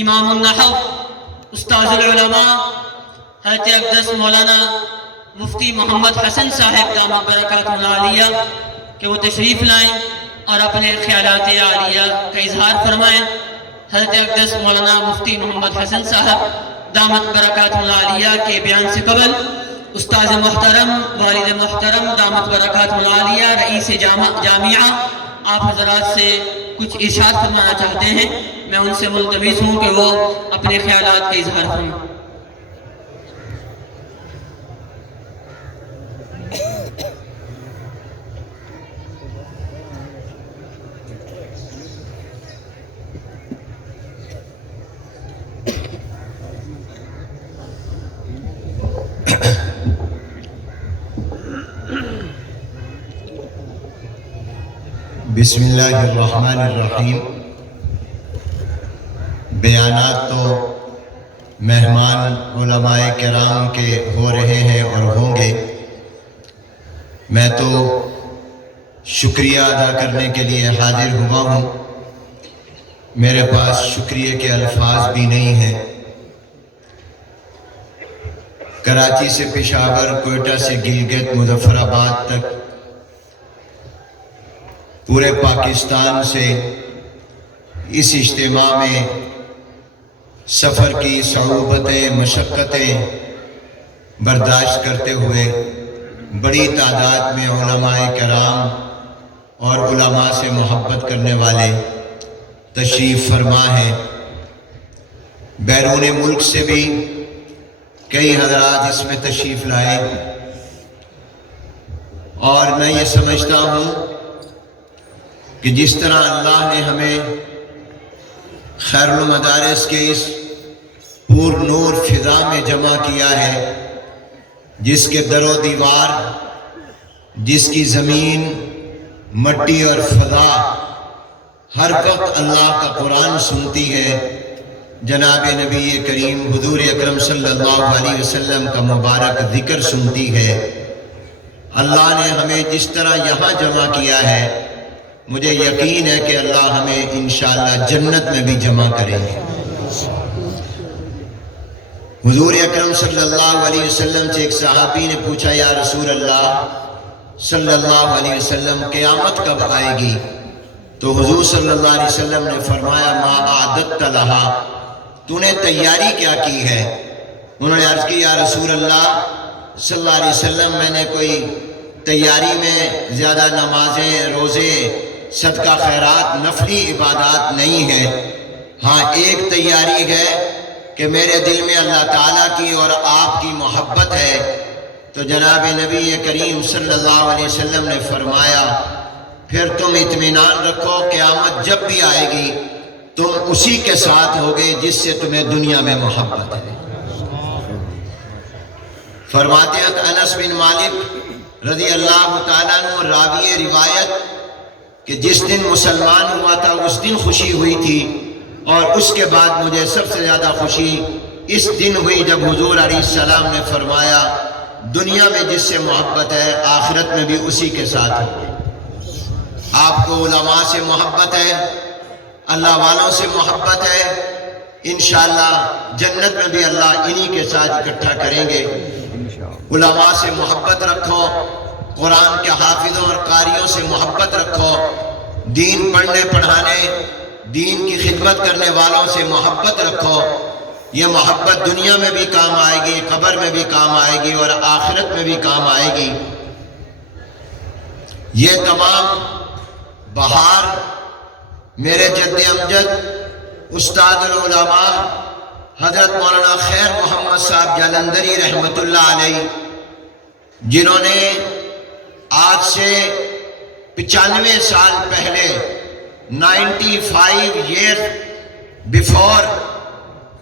امام النحو استاذ العلماء حضرت اقدس مولانا مفتی محمد حسن صاحب دامت برکاتہ العالیہ کہ وہ تشریف لائیں اور اپنے خیالات عالیہ کا اظہار فرمائیں۔ حضرت اقدس مولانا مفتی محمد حسن صاحب دامت برکاتہ العالیہ کے بیان سے قبل استاذ محترم، والد محترم دامت برکاتہ العالیہ رئیس جامعہ آپ حضرات سے کچھ ارشاد فرمانا چاہتے ہیں۔ میں ان سے ملتمس ہوں کہ وہ اپنے خیالات کا اظہار فرمائیں۔ بسم اللہ الرحمن الرحیم۔ بیانات تو مہمان علماء کرام کے ہو رہے ہیں اور ہوں گے۔ میں تو شکریہ ادا کرنے کے لیے حاضر ہوا ہوں۔ میرے پاس شکریہ کے الفاظ بھی نہیں ہیں۔ کراچی سے پشاور، کوئٹہ سے گلگت، مظفر آباد تک پورے پاکستان سے اس اجتماع میں سفر کی صعوبتیں، مشقتیں برداشت کرتے ہوئے بڑی تعداد میں علماء کرام اور علماء سے محبت کرنے والے تشریف فرما ہیں۔ بیرون ملک سے بھی کئی حضرات اس میں تشریف لائے، اور میں یہ سمجھتا ہوں کہ جس طرح اللہ نے ہمیں خیر المدارس کے اس پور نور فضا میں جمع کیا ہے، جس کے در و دیوار، جس کی زمین، مٹی اور فضا ہر وقت اللہ کا قرآن سنتی ہے، جناب نبی کریم حضور اکرم صلی اللہ علیہ وسلم کا مبارک ذکر سنتی ہے۔ اللہ نے ہمیں جس طرح یہاں جمع کیا ہے، مجھے یقین ہے کہ اللہ ہمیں انشاءاللہ جنت میں بھی جمع کرے گے۔ حضور اکرم صلی اللہ علیہ وسلم سے ایک صحابی نے پوچھا، یا رسول اللہ صلی اللہ علیہ وسلم قیامت کب آئے گی؟ تو حضور صلی اللہ علیہ وسلم نے فرمایا، ما اعددت لہا، تو نے تیاری کیا کی ہے؟ انہوں نے عرض کی، یا رسول اللہ صلی اللہ علیہ وسلم میں نے کوئی تیاری میں زیادہ نمازیں، روزے، صدقہ خیرات، نفلی عبادات نہیں ہے۔ ہاں ایک تیاری ہے کہ میرے دل میں اللہ تعالیٰ کی اور آپ کی محبت ہے۔ تو جناب نبی کریم صلی اللہ علیہ وسلم نے فرمایا، پھر تم اطمینان رکھو، قیامت جب بھی آئے گی تم اسی کے ساتھ ہوگے جس سے تمہیں دنیا میں محبت ہے۔ فرماتے ہیں انس بن مالک رضی اللہ تعالیٰ عنہ راوی روایت کہ جس دن مسلمان ہوا تھا اس دن خوشی ہوئی تھی، اور اس کے بعد مجھے سب سے زیادہ خوشی اس دن ہوئی جب حضور علیہ السلام نے فرمایا، دنیا میں جس سے محبت ہے آخرت میں بھی اسی کے ساتھ ہے۔ آپ کو علماء سے محبت ہے، اللہ والوں سے محبت ہے، انشاءاللہ جنت میں بھی اللہ انہی کے ساتھ اکٹھا کریں گے۔ علماء سے محبت رکھو، قرآن کے حافظوں اور قاریوں سے محبت رکھو، دین پڑھنے پڑھانے، دین کی خدمت کرنے والوں سے محبت رکھو۔ یہ محبت دنیا میں بھی کام آئے گی، قبر میں بھی کام آئے گی، اور آخرت میں بھی کام آئے گی۔ یہ تمام بہار میرے جد امجد استاد العلماء حضرت مولانا خیر محمد صاحب جالندری رحمت اللہ علیہ، جنہوں نے آج سے 95 سال پہلے 95 ایئر بیفور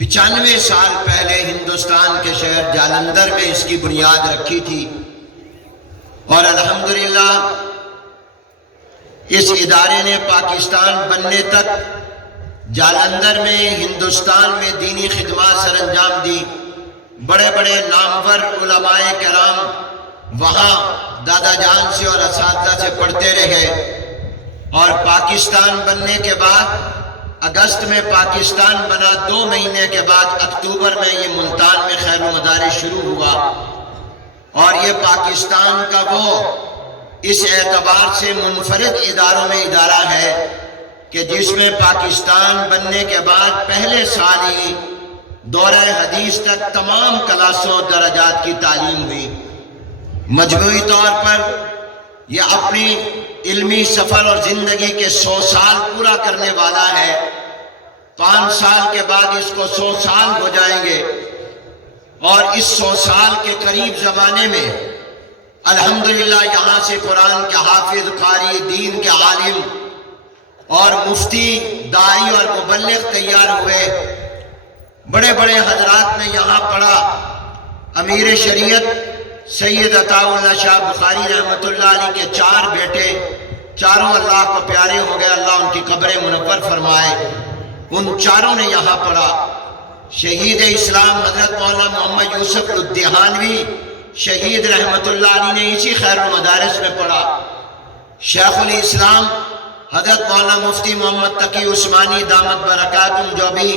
95 سال پہلے ہندوستان کے شہر جالندھر میں اس کی بنیاد رکھی تھی، اور الحمدللہ اس ادارے نے پاکستان بننے تک جالندھر میں، ہندوستان میں دینی خدمات سر انجام دی۔ بڑے بڑے نامور علماء کرام وہاں دادا جان سے اور اساتذہ سے پڑھتے رہے، اور پاکستان بننے کے بعد اگست میں پاکستان بنا، 2 مہینے کے بعد اکتوبر میں یہ ملتان میں خیر المدارس شروع ہوا، اور یہ پاکستان کا وہ اس اعتبار سے منفرد اداروں میں ادارہ ہے کہ جس میں پاکستان بننے کے بعد پہلے سال ہی دورہ حدیث تک تمام کلاسوں درجات کی تعلیم ہوئی۔ مجموعی طور پر یہ اپنی علمی سفر اور زندگی کے 100 سال پورا کرنے والا ہے۔ 5 سال کے بعد اس کو 100 سال ہو جائیں گے، اور اس 100 سال کے قریب زمانے میں الحمدللہ یہاں سے قرآن کے حافظ، قاری، دین کے عالم اور مفتی، داعی اور مبلغ تیار ہوئے۔ بڑے بڑے حضرات نے یہاں پڑھا۔ امیر شریعت سید عطا اللہ شاہ بخاری رحمۃ اللہ علیہ کے 4 بیٹے، چاروں اللہ کو پیارے ہو گئے، اللہ ان کی قبریں منور فرمائے۔ ان چاروں نے یہاں پڑھا۔ شہید اسلام حضرت مولانا محمد یوسف لدھیانوی شہید رحمۃ اللہ علیہ نے اسی خیر المدارس میں پڑھا۔ شیخ الاسلام حضرت مولانا مفتی محمد تقی عثمانی دامت برکاتہم جو بھی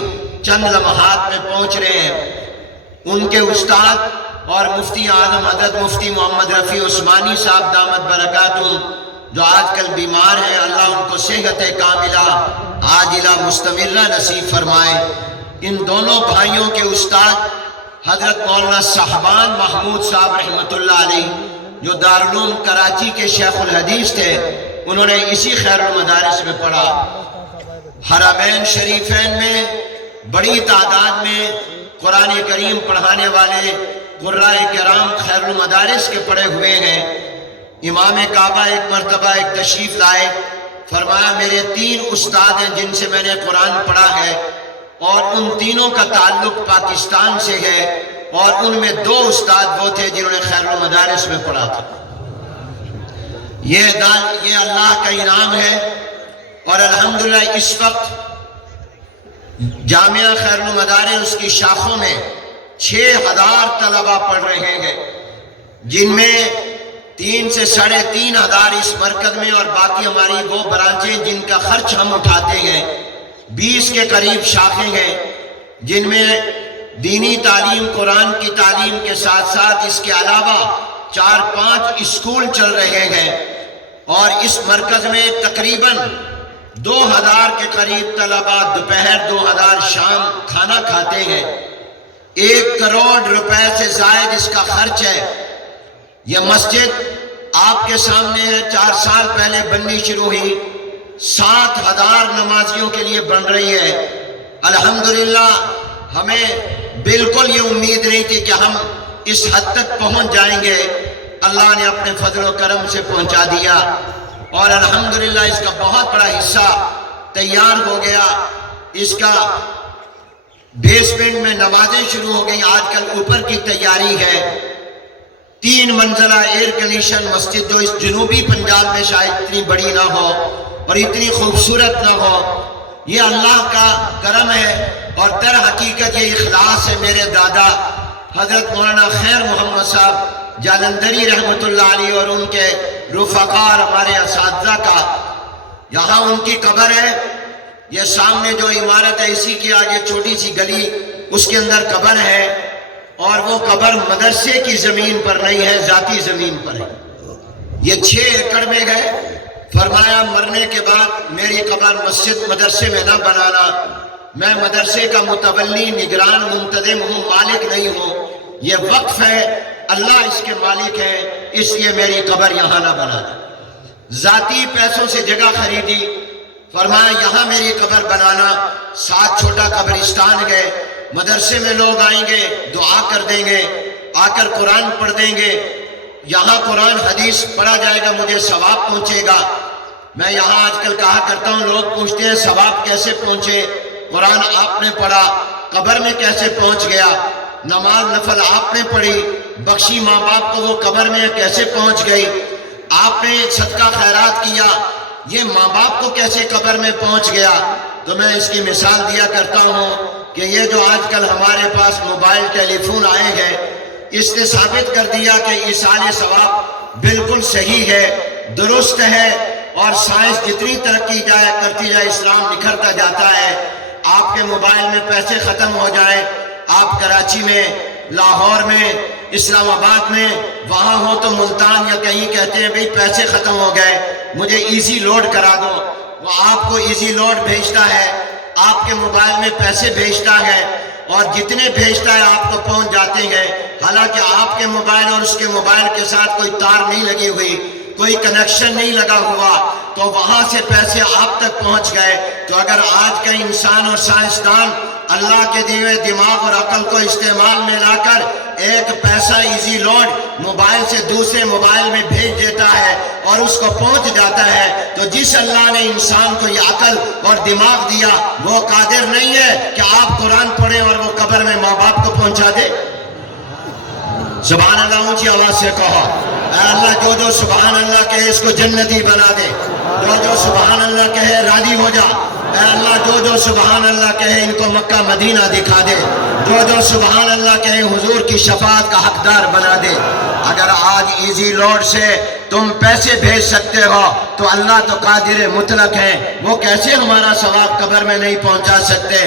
چند لمحات میں پہنچ رہے ہیں، ان کے استاد اور مفتی اعظم حضرت مفتی محمد رفیع عثمانی صاحب دامت برکاتہم جو آج کل بیمار ہیں، اللہ ان کو صحت کاملہ عاجلہ مستمرہ نصیب فرمائے۔ ان دونوں بھائیوں کے استاد حضرت مولانا صاحبان محمود صاحب رحمۃ اللہ علیہ جو دارالعلوم کراچی کے شیخ الحدیث تھے، انہوں نے اسی خیر المدارس میں پڑھا۔ حرمین شریفین میں بڑی تعداد میں قرآن کریم پڑھانے والے قرائے کرام خیر المدارس کے پڑھے ہوئے ہیں۔ امام کعبہ ایک مرتبہ ایک تشریف لائے، فرمایا میرے 3 استاد ہیں جن سے میں نے قرآن پڑھا ہے، اور ان تینوں کا تعلق پاکستان سے ہے، اور ان میں 2 استاد وہ تھے جنہوں نے خیر المدارس میں پڑھا تھا۔ یہ اللہ کا انعام ہے، اور الحمدللہ اس وقت جامعہ خیر المدارس اس کی شاخوں میں 6000 طلبہ پڑھ رہے ہیں، جن میں 3 سے 3500 اس مرکز میں، اور باقی ہماری وہ برانچیں جن کا خرچ ہم اٹھاتے ہیں۔ 20 کے قریب شاخیں ہیں، جن میں دینی تعلیم، قرآن کی تعلیم کے ساتھ ساتھ اس کے علاوہ 4-5 اسکول چل رہے ہیں، اور اس مرکز میں تقریباً 2000 کے قریب طلبہ دوپہر 2000 شام کھانا کھاتے ہیں۔ 1 کروڑ روپے سے زائد اس کا خرچ ہے۔ یہ مسجد آپ کے سامنے ہے، 4 سال پہلے بننی شروع ہوئی، 7000 نمازیوں کے لیے بن رہی ہے۔ الحمدللہ ہمیں بالکل یہ امید نہیں تھی کہ ہم اس حد تک پہنچ جائیں گے، اللہ نے اپنے فضل و کرم سے پہنچا دیا، اور الحمدللہ اس کا بہت بڑا حصہ تیار ہو گیا۔ اس کا بیسمنٹ میں نمازیں شروع ہو گئی، آج کل اوپر کی تیاری ہے۔ 3 منزلہ ایئر کنڈیشن مسجد جو اس جنوبی پنجاب میں شاید اتنی بڑی نہ ہو اور اتنی خوبصورت نہ ہو، یہ اللہ کا کرم ہے، اور در حقیقت یہ اخلاص ہے میرے دادا حضرت مولانا خیر محمد صاحب جالندری رحمۃ اللہ علیہ اور ان کے رفقا اور ہمارے اساتذہ کا۔ یہاں ان کی قبر ہے، یہ سامنے جو عمارت ہے اسی کے آگے چھوٹی سی گلی، اس کے اندر قبر ہے، اور وہ قبر مدرسے کی زمین پر نہیں ہے، ذاتی زمین پر ہے۔ یہ 6 ایکڑ میں ہے۔ فرمایا مرنے کے بعد میری قبر مسجد مدرسے میں نہ بنانا، میں مدرسے کا متولی، نگران، منتظم ہوں، مالک نہیں ہوں، یہ وقف ہے، اللہ اس کے مالک ہے، اس لیے میری قبر یہاں نہ بنانا۔ ذاتی پیسوں سے جگہ خریدی، فرمایا یہاں میری قبر بنانا، 7 چھوٹا قبرستان ہے، مدرسے میں لوگ آئیں گے، دعا کر دیں گے، آ کر قرآن پڑھ دیں گے، یہاں قرآن حدیث پڑھا جائے گا، مجھے ثواب پہنچے گا۔ میں یہاں آج کل کہا کرتا ہوں، لوگ پوچھتے ہیں ثواب کیسے پہنچے؟ قرآن آپ نے پڑھا، قبر میں کیسے پہنچ گیا؟ نماز نفل آپ نے پڑھی، بخشی ماں باپ کو، وہ قبر میں کیسے پہنچ گئی؟ آپ نے صدقہ خیرات کیا، یہ ماں باپ کو کیسے قبر میں پہنچ گیا؟ تو میں اس کی مثال دیا کرتا ہوں کہ یہ جو آج کل ہمارے پاس موبائل ٹیلی فون آئے ہیں، اس نے ثابت کر دیا کہ ایصال ثواب بالکل صحیح ہے، درست ہے، اور سائنس جتنی ترقی کرتی جائے اسلام نکھرتا جاتا ہے. آپ کے موبائل میں پیسے ختم ہو جائیں، آپ کراچی میں، لاہور میں، اسلام آباد میں وہاں ہو تو ملتان یا کہیں کہتے ہیں بھئی پیسے ختم ہو گئے مجھے ایزی لوڈ کرا دو. وہ آپ کو ایزی لوڈ بھیجتا ہے، آپ کے موبائل میں پیسے بھیجتا ہے، اور جتنے بھیجتا ہے آپ کو پہنچ جاتے ہیں. حالانکہ آپ کے موبائل اور اس کے موبائل کے ساتھ کوئی تار نہیں لگی ہوئی، کوئی کنیکشن نہیں لگا ہوا، تو وہاں سے پیسے آپ تک پہنچ گئے. تو اگر آج کا انسان اور سائنسدان اللہ کے دیے ہوئے دماغ اور عقل کو استعمال میں لا کر ایک پیسہ ایزی لوڈ موبائل سے دوسرے موبائل میں بھیج دیتا ہے اور اس کو پہنچ جاتا ہے، تو جس اللہ نے انسان کو یہ عقل اور دماغ دیا وہ قادر نہیں ہے کہ آپ قرآن پڑھیں اور وہ قبر میں ماں باپ کو پہنچا دے؟ سبحان اللہ اونچی آواز سے کہو. اے اللہ جو سبحان اللہ کہے اس کو جنتی بنا دے، جو سبحان اللہ کہے راضی ہو جا. اے اللہ جو سبحان اللہ کہے ان کو مکہ مدینہ دکھا دے، جو سبحان اللہ کہے حضور کی شفاعت کا حقدار بنا دے. اگر آج ایزی لوڈ سے تم پیسے بھیج سکتے ہو تو اللہ تو قادر مطلق ہے، وہ کیسے ہمارا ثواب قبر میں نہیں پہنچا سکتے؟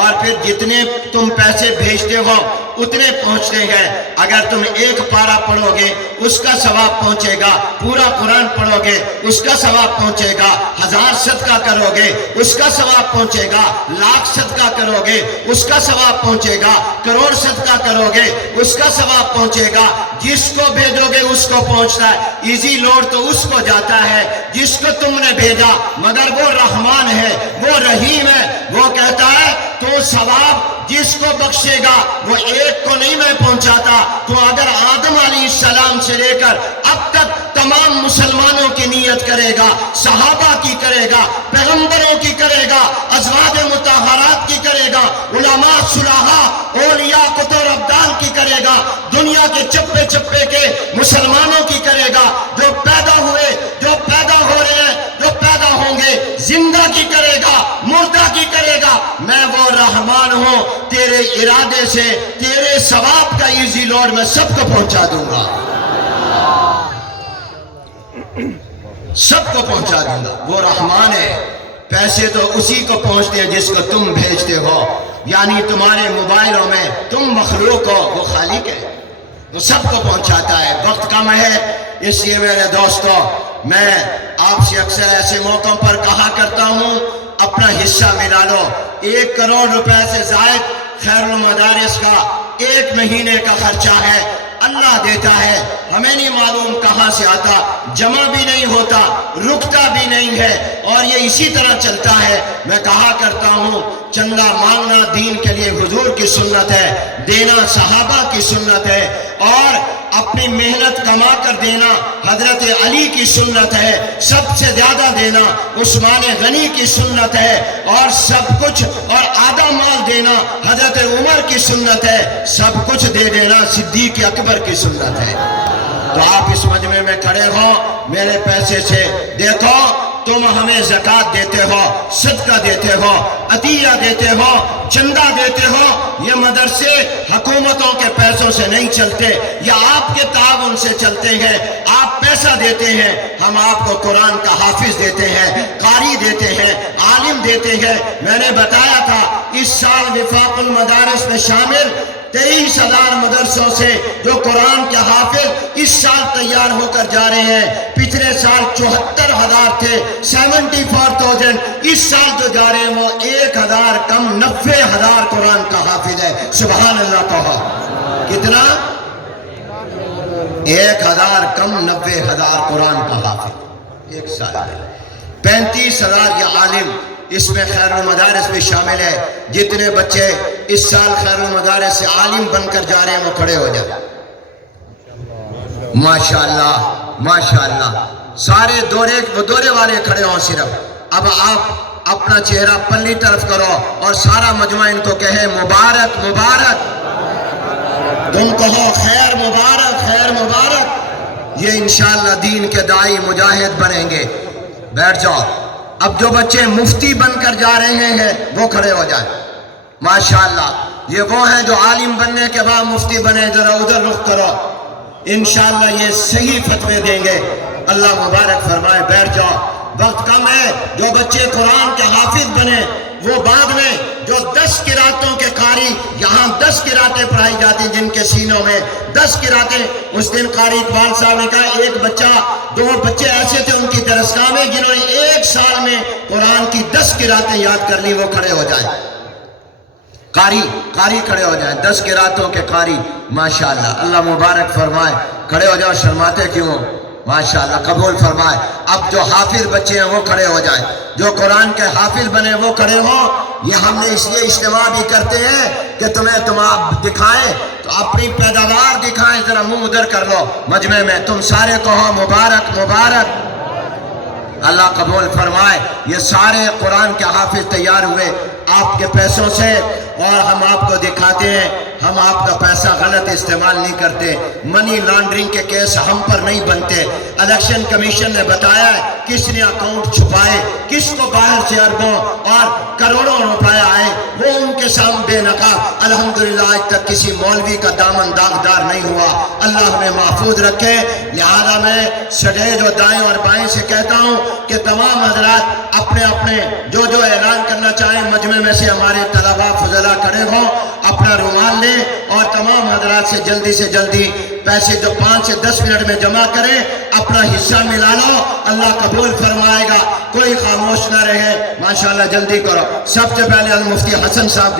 اور پھر جتنے تم پیسے بھیجتے ہو اتنے پہنچتے ہیں. اگر تم ایک پارہ پڑھو گے اس کا ثواب پہنچے گا، پورا قرآن پڑھو گے اس کا ثواب پہنچے گا، 1000 صدقہ کرو گے اس کا ثواب پہنچے گا، 1,00,000 صدقہ کرو گے اس کا ثواب پہنچے گا، کروڑ صدقہ کرو گے اس کا ثواب پہنچے گا. جس کو بھیجو گے اس کو پہنچتا ہے. ایزی لوڈ تو اس کو جاتا ہے جس کو تم نے بھیجا، مگر وہ رحمان ہے، وہ رحیم ہے، وہ کہتا ہے تو ثواب جس کو بخشے گا وہ ایک کو نہیں میں پہنچاتا. تو اگر آدم علیہ السلام سے لے کر اب تک تمام مسلمانوں کی نیت کرے گا، صحابہ کی کرے گا، پیغمبروں کی کرے گا، ازواج مطہرات کی کرے گا، علماء صلحاء اولیاء قطب ابدال کی کرے گا، دنیا کے چپے چپے کے مسلمانوں کی کرے گا، جو پیدا ہوئے، جو پیدا ہو رہے ہیں، جو پیدا ہوں گے، زندہ کی کرے گا، مردہ کی کرے گا. میں وہ رحمان ہوں، تیرے ارادے سے تیرے ثواب کا ایزی لوڈ میں سب کو پہنچا دوں گا، سب کو پہنچا دوں گا. وہ رحمان ہے. پیسے تو اسی کو پہنچتے ہیں جس کو تم بھیجتے ہو، یعنی تمہارے موبائلوں میں تم مخلوق ہو، وہ خالق ہے، وہ سب کو پہنچاتا ہے. وقت کم ہے اس لیے میرے دوستو میں آپ سے اکثر ایسے موقعوں پر کہا کرتا ہوں اپنا حصہ ملا لو. 1 کروڑ روپے سے زائد خیر المدارس کا 1 مہینے کا خرچہ ہے، اللہ دیتا ہے، ہمیں نہیں معلوم کہاں سے آتا، جمع بھی نہیں ہوتا، رکتا بھی نہیں ہے، اور یہ اسی طرح چلتا ہے. میں کہا کرتا ہوں چندہ مانگنا دین کے لیے حضور کی سنت ہے، دینا صحابہ کی سنت ہے، اور اپنی محنت کما کر دینا حضرت علی کی سنت ہے، سب سے زیادہ دینا عثمان غنی کی سنت ہے، اور سب کچھ اور آدھا مال دینا حضرت عمر کی سنت ہے، سب کچھ دے دینا صدیق اکبر کی سنت ہے. تو آپ اس مجمع میں کھڑے ہو، میرے پیسے سے دیکھو تم ہمیں زکوٰۃ دیتے ہو، صدقہ دیتے ہو، عطیہ دیتے ہو، چندہ دیتے ہو. یہ مدرسے حکومتوں کے پیسوں سے نہیں چلتے، یہ آپ کے تعاون سے چلتے ہیں. آپ پیسہ دیتے ہیں، ہم آپ کو قرآن کا حافظ دیتے ہیں، قاری دیتے ہیں، عالم دیتے ہیں. میں نے بتایا تھا اس سال وفاق المدارس میں شامل 23,000 مدرسوں سے جو قرآن کے حافظ اس سال تیار ہو کر جا رہے ہیں. پچھلے سال 74,000 تھے، 74,000. اس سال جو جا رہے ہیں وہ 1,000 کم 90,000 قرآن کا حافظ ہے. سبحان اللہ کہو. کتنا؟ 1,000 کم 90,000 قرآن کا حافظ ایک سال ہے. 35,000 یہ عالم، اس میں خیر المدارس بھی شامل ہے. جتنے بچے اس سال خیر المدارس سے عالم بن کر جا رہے ہیں وہ کھڑے ہو جائیں. ماشاءاللہ ماشاءاللہ. سارے دورے والے کھڑے ہوں صرف. اب آپ اپنا چہرہ پلی طرف کرو اور سارا مجمع ان کو کہے مبارک مبارک. تم کہو خیر مبارک خیر مبارک. یہ انشاءاللہ دین کے داعی مجاہد بنیں گے. بیٹھ جاؤ. اب جو بچے مفتی بن کر جا رہے ہیں وہ کھڑے ہو جائیں. ماشاءاللہ یہ وہ ہیں جو عالم بننے کے بعد مفتی بنے. ذرا ادھر رخ کرو. انشاءاللہ یہ صحیح فتوے دیں گے. اللہ مبارک فرمائے. بیٹھ جاؤ. وقت کم ہے. جو بچے قرآن کے حافظ بنے وہ بعد میں جو 10 قراتوں کے قاری، یہاں 10 قراتیں پڑھائی جاتی جن کے سینوں میں 10 قراتیں. اس دن قاری اقبال صاحب نے کہا ایک بچہ، 2 بچے ایسے تھے ان کی درسگاہ میں جنہوں نے 1 سال میں قرآن کی 10 قراتیں یاد کر لی. وہ کھڑے ہو جائیں، قاری کھڑے ہو جائیں، 10 قراتوں کے قاری. ماشاءاللہ، اللہ مبارک فرمائے. کھڑے ہو جاؤ، شرماتے کیوں؟ ماشاءاللہ قبول فرمائے. اب جو حافظ بچے ہیں وہ کھڑے ہو جائیں، جو قرآن کے حافظ بنے وہ کھڑے ہوں. یہ ہم نے اس لیے اجتماع بھی کرتے ہیں کہ تم آپ دکھائیں تو اپنی پیداوار دکھائیں. ذرا منہ ادھر کر لو مجمع میں، تم سارے کہو مبارک مبارک. اللہ قبول فرمائے. یہ سارے قرآن کے حافظ تیار ہوئے آپ کے پیسوں سے، اور ہم آپ کو دکھاتے ہیں ہم آپ کا پیسہ غلط استعمال نہیں کرتے. منی لانڈرنگ کے کیس ہم پر نہیں بنتے. الیکشن کمیشن نے بتایا ہے کس نے اکاؤنٹ چھپائے، کس کو باہر سے اربوں اور کروڑوں روپے آئے، وہ ان کے سامنے بے نقاب. الحمدللہ آج تک کسی مولوی کا دامن داغدار نہیں ہوا. اللہ ہمیں محفوظ رکھے. لہذا میں سجیج و دائیں اور بائیں سے کہتا ہوں کہ تمام حضرات اپنے اپنے جو اعلان کرنا چاہیں مجمع میں سے ہمارے طلباء فضلاء کھڑے ہوں، اپنا رومال لیں اور تمام حضرات سے جلدی پیسے جو 5 سے 10 منٹ میں جمع کریں، اپنا حصہ ملا لو. اللہ قبول فرمائے گا. کوئی خاموش نہ رہے. ماشاءاللہ جلدی کرو. سب سے پہلے المفتی حسن صاحب